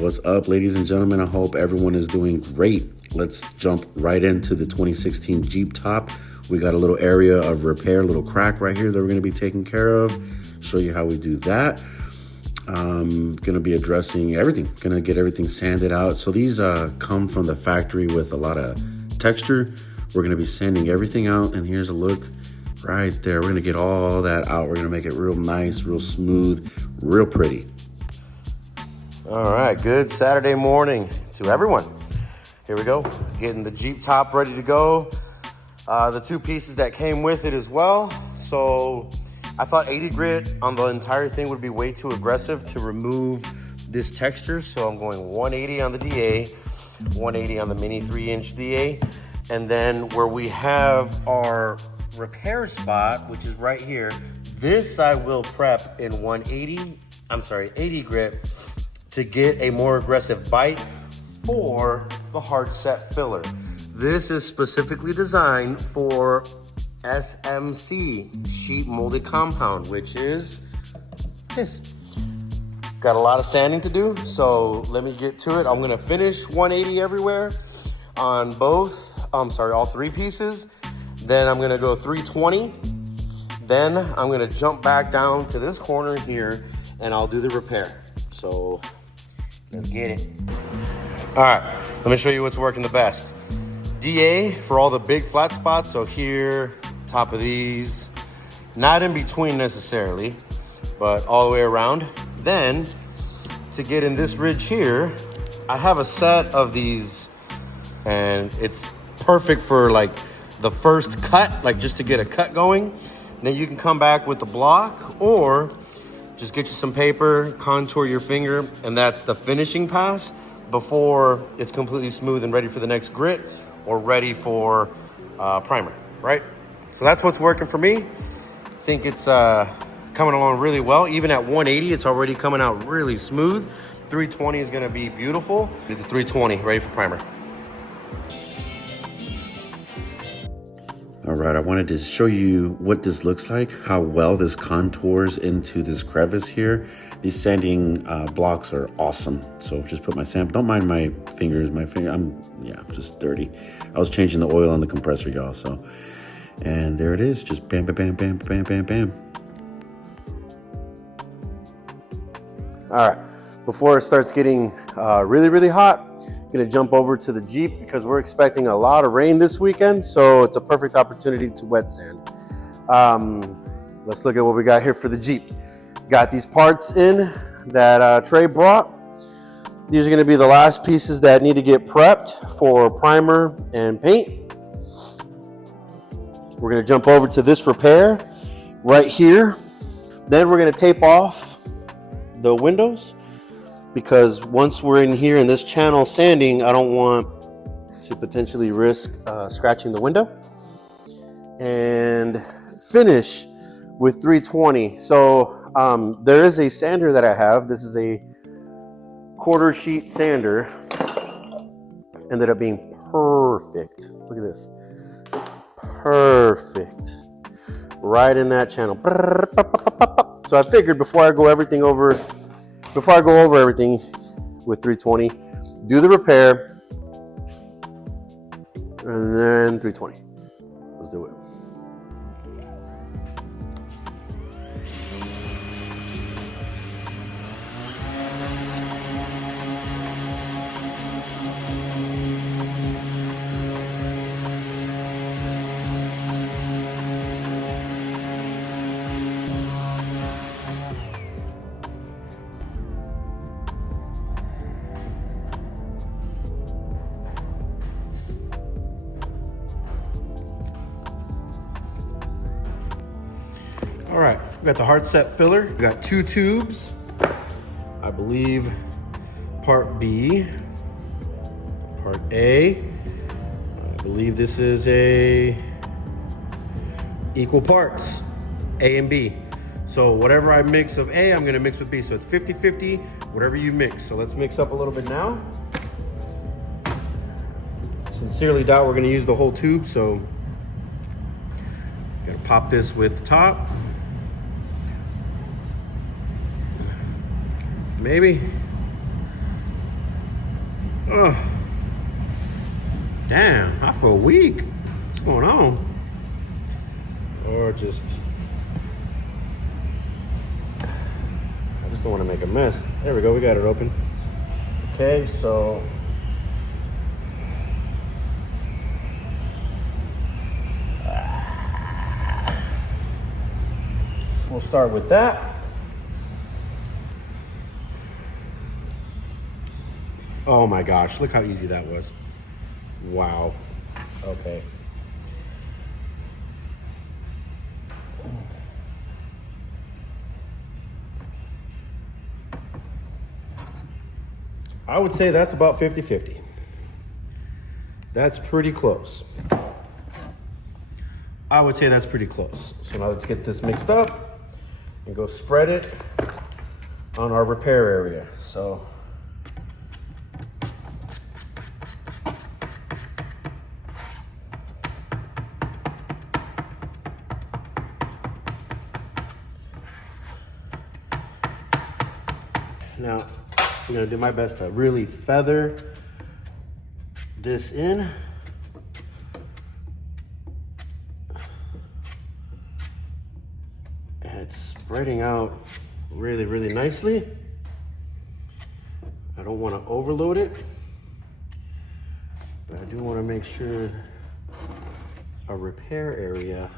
What's up, ladies and gentlemen? I hope everyone is doing great. Let's jump right into the 2016 Jeep Top. We got a little area of repair, a little crack right here that we're going to be taking care of. Show you how we do that. Going to be addressing everything. Going to get everything sanded out. So these come from the factory with a lot of texture. We're going to be sanding everything out, and here's a look right there. We're going to get all that out. We're going to make it real nice, real smooth, real pretty. All right, good Saturday morning to everyone. Here we go, getting the Jeep Top ready to go. The two pieces that came with it as well. So I thought 80 grit on the entire thing would be way too aggressive to remove this texture. So I'm going 180 on the DA, 180 on the mini 3-inch DA. And then where we have our repair spot, which is right here, this I will prep in 80 grit to get a more aggressive bite for the hard set filler. This is specifically designed for SMC, sheet molded compound, which is this. Got a lot of sanding to do, so let me get to it. I'm gonna finish 180 everywhere on all three pieces. Then I'm gonna go 320. Then I'm gonna jump back down to this corner here and I'll do the repair. So let's get it. All right, let me show you what's working the best. DA for all the big flat spots. So here, top of these, not in between necessarily, but all the way around. Then to get in this ridge here, I have a set of these and it's perfect for like the first cut, like just to get a cut going. Then you can come back with the block or just get you some paper, contour your finger, and that's the finishing pass before it's completely smooth and ready for the next grit or ready for primer, right? So that's what's working for me. I think it's coming along really well. Even at 180, it's already coming out really smooth. 320 is gonna be beautiful. It's a 320, ready for primer. All right, I wanted to show you what this looks like, how well this contours into this crevice here. These sanding blocks are awesome. So just put my sand, don't mind my fingers, I'm just dirty. I was changing the oil on the compressor, y'all, so. And there it is, just bam, bam, bam, bam, bam, bam, bam. All right, before it starts getting really, really hot, gonna jump over to the Jeep because we're expecting a lot of rain this weekend, so it's a perfect opportunity to wet sand. Let's look at what we got here for the Jeep. Got these parts in that Trey brought. These are gonna be the last pieces that need to get prepped for primer and paint. We're gonna jump over to this repair right here. Then we're gonna tape off the windows, because once we're in here in this channel sanding, I don't want to potentially risk scratching the window. And finish with 320. So there is a sander that I have. This is a quarter sheet sander. Ended up being perfect. Look at this. Perfect. Right in that channel. So I figured before I go over everything with 320, do the repair, and then 320. Let's do it. All right, we got the hard set filler. We got two tubes. I believe part B, part A. I believe this is a equal parts, A and B. So whatever I mix of A, I'm gonna mix with B. So it's 50-50, whatever you mix. So let's mix up a little bit now. Sincerely doubt we're gonna use the whole tube, so gonna pop this with the top. Maybe. Oh, damn, I feel weak. What's going on? Or just, I just don't want to make a mess. There we go, we got it open. Okay, so we'll start with that. Oh my gosh, look how easy that was. Wow. Okay. I would say that's about 50-50. That's pretty close. I would say that's pretty close. So now let's get this mixed up and go spread it on our repair area. So now I'm gonna do my best to really feather this in. And it's spreading out really, really nicely. I don't want to overload it, but I do want to make sure our repair area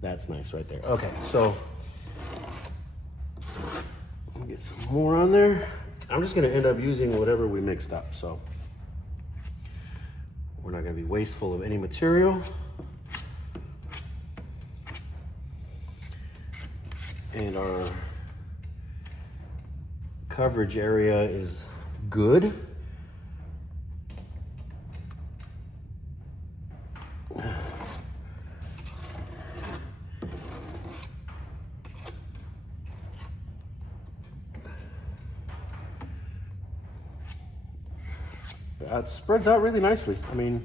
that's nice right there. Okay, so let me get some more on there. I'm just gonna end up using whatever we mixed up, so we're not gonna be wasteful of any material. And our coverage area is good. That spreads out really nicely. I mean,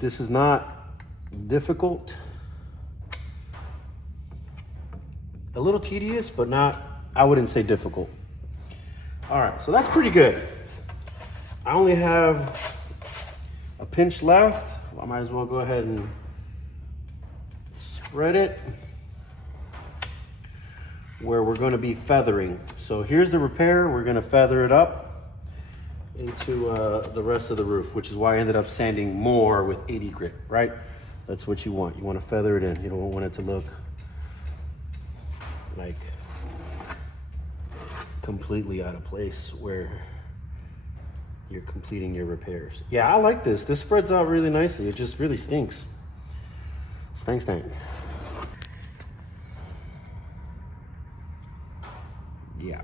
this is not difficult. A little tedious, but not, I wouldn't say difficult. All right, so that's pretty good. I only have a pinch left. I might as well go ahead and spread it where we're gonna be feathering. So here's the repair. We're gonna feather it up into the rest of the roof, which is why I ended up sanding more with 80 grit, right? That's what you want. You want to feather it in. You don't want it to look like completely out of place where you're completing your repairs. Yeah, I like this. This spreads out really nicely. It just really stinks. Stank. Yeah.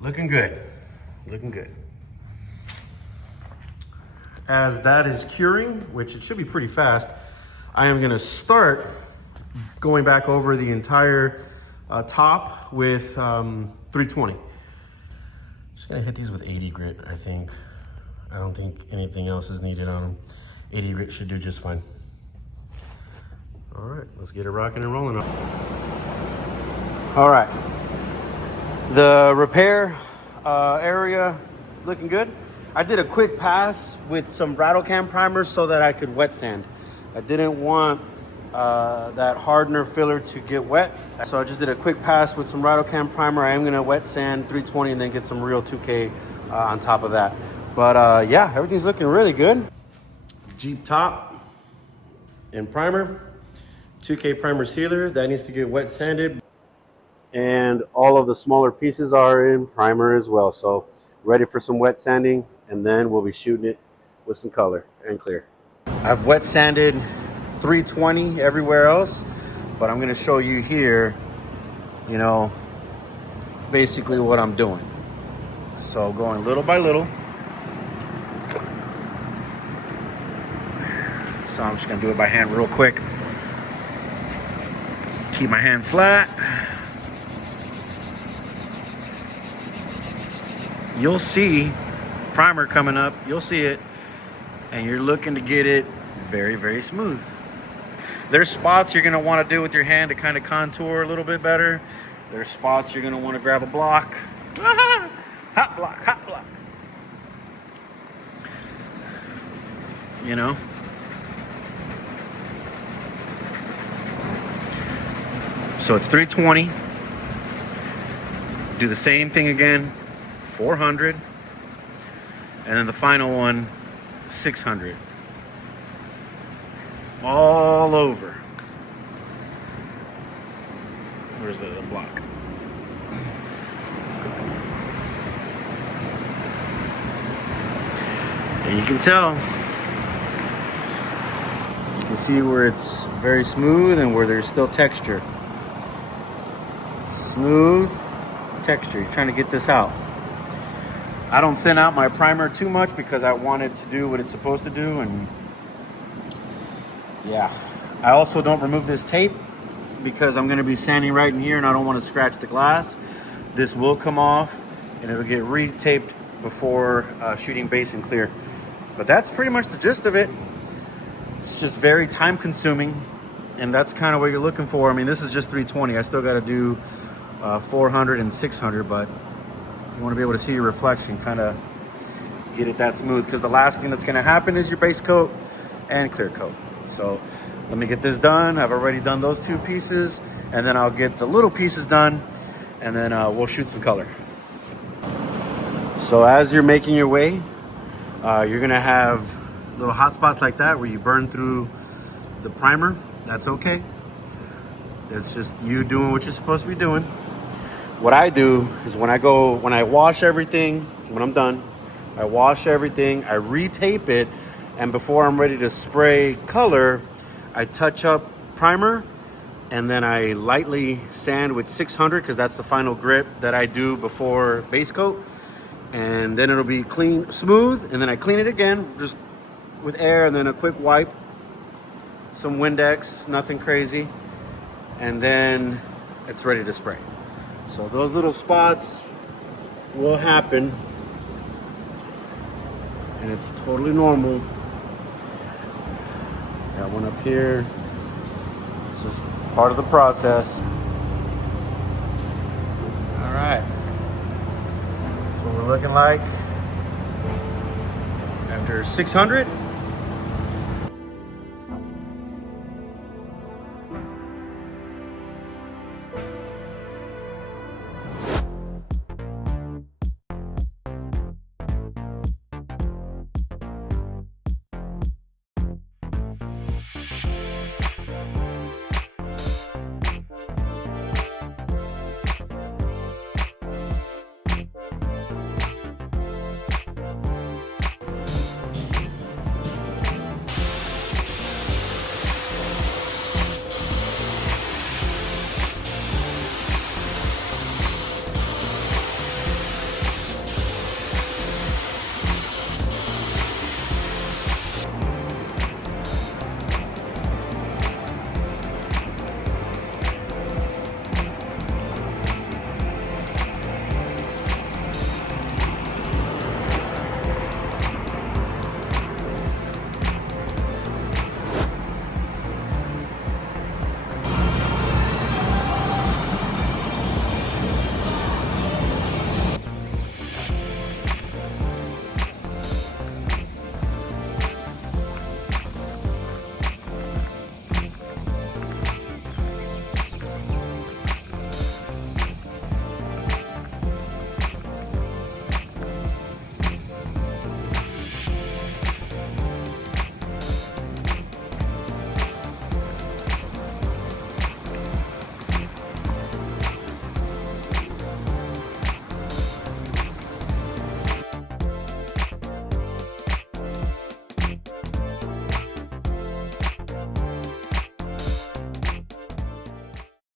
Looking good. Looking good. As that is curing, which it should be pretty fast, I am gonna start going back over the entire top with 320. Just gonna hit these with 80 grit, I think. I don't think anything else is needed on them. 80 grit should do just fine. All right, let's get it rocking and rolling up. All right, the repair area looking good. I did a quick pass with some rattle can primers so that I could wet sand. I didn't want that hardener filler to get wet, so I just did a quick pass with some rattle can primer. I am gonna wet sand 320 and then get some real 2K on top of that. But yeah, everything's looking really good. Jeep top and primer, 2K primer sealer that needs to get wet sanded. And all of the smaller pieces are in primer as well. So ready for some wet sanding, and then we'll be shooting it with some color and clear. I've wet sanded 320 everywhere else, but I'm gonna show you here, you know, basically what I'm doing. So going little by little. So I'm just gonna do it by hand real quick. Keep my hand flat. you'll see primer coming up. You'll see it, and you're looking to get it very, very smooth. There's spots you're gonna want to do with your hand to kind of contour a little bit better. There's spots you're gonna want to grab a block. Hot block, hot block. You know? So it's 320. Do the same thing again, 400. And then the final one, 600. All over. Where's the block? And you can tell. You can see where it's very smooth and where there's still texture. Smooth texture. You're trying to get this out. I don't thin out my primer too much because I want it to do what it's supposed to do, and yeah. I also don't remove this tape because I'm going to be sanding right in here and I don't want to scratch the glass. This will come off and it'll get re-taped before shooting base and clear. But that's pretty much the gist of it. It's just very time consuming, and that's kind of what you're looking for. I mean, this is just 320. I still got to do 400 and 600, but you want to be able to see your reflection, kind of get it that smooth, because the last thing that's going to happen is your base coat and clear coat. So let me get this done. I've already done those two pieces, and then I'll get the little pieces done, and then we'll shoot some color. So as you're making your way, you're gonna have little hot spots like that where you burn through the primer. That's okay. That's just you doing what you're supposed to be doing. What I do is when I wash everything, when I'm done, I wash everything, I re-tape it, and before I'm ready to spray color, I touch up primer, and then I lightly sand with 600 because that's the final grip that I do before base coat. And then it'll be clean, smooth, and then I clean it again just with air, and then a quick wipe, some Windex, nothing crazy, and then it's ready to spray. So those little spots will happen, and it's totally normal. Got one up here. It's just part of the process. All right. That's what we're looking like after 600.